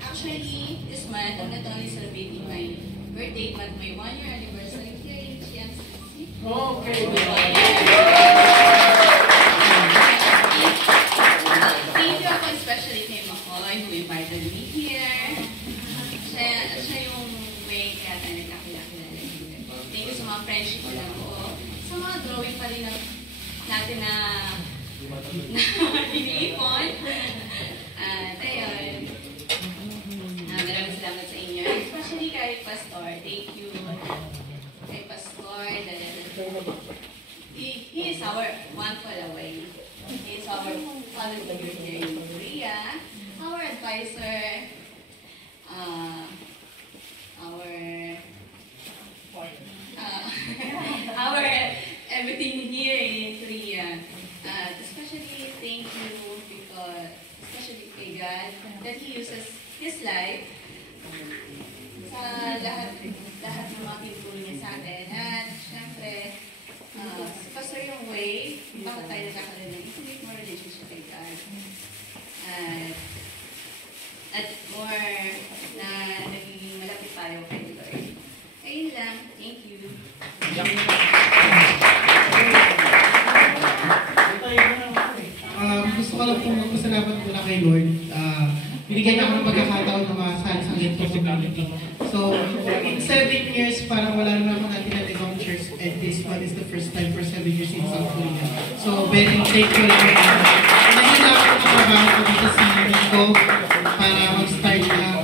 Actually, this month, I'm not only celebrating my birthday, but my 1-year anniversary here in GMCC. Okay. Thank you ako especially kay Makoy who invited me here. Siya yung way kaya tayo nagkakilala here. Thank you sa mga friendship ko lang ko. Sa mga drawing pa rin natin na iniipon. At ayun. Maraming salamat sa inyo. Especially kay Pastor. Thank you kay Pastor dahil he is our one call away. He is our father figure here in Korea. Our advisor. Our everything here in Korea. Especially thank you because especially kay God that He uses His life sa lahat ng mga pinutulong niya sa atin. At syempre, pastor yung way, bakit tayo nagkakaroon ng intimate more relationship kay God. At more na naging malapit tayo kay Lord. Ayun lang. Thank you. Gusto ko lang pong magpasalamat muna kay Lord. Binigyan ako ng pagkakataon na makasal sa ganito community. So, in 7 years, parang wala naman ako natin na ibang church, and this one is the first time for 7 years in South Korea. So, very thankful ako. Nahila ako ng trabaho ko dito sa Nico para mag-start na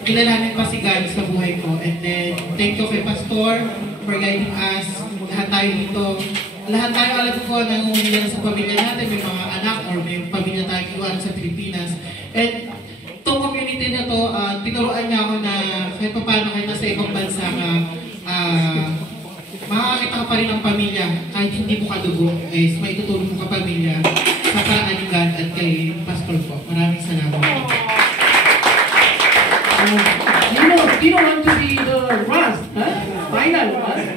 kilalanin pa si God sa buhay ko. And then, thank you kay Pastor for guiding us. Lahat tayo dito. Lahat tayo alam ko na nangungilan sa pamilya natin, may mga anak or may pamilya tayong iwan sa Pilipinas. And itong community na to, tinuruan niya ako na kahit paano kahit nasa ibang bansa ka, makakakita ka pa rin ng pamilya kahit hindi mo kadugo, is may tutulong mo ka pamilya sa paraan ni God at kay Pastor po. Maraming salamat. You don't want to be the last, huh? Final last.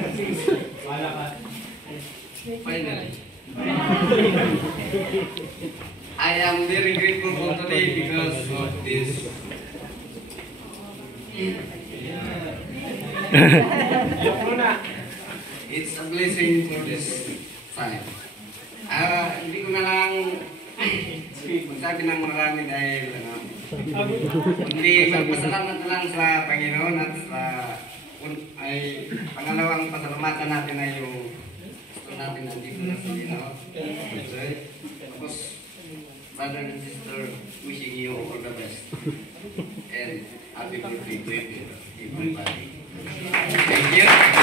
Finally, I am very grateful for today because of this. It's a blessing for this time. Hindi ko na lang magsabi ng marami dahil hindi magpasalamat na lang sa Panginoon at sa ay pangalawang pasalamatan natin ay yung natin nandito na sa tapos brother and sister wishing you all the best and happy birthday to everybody. Thank you.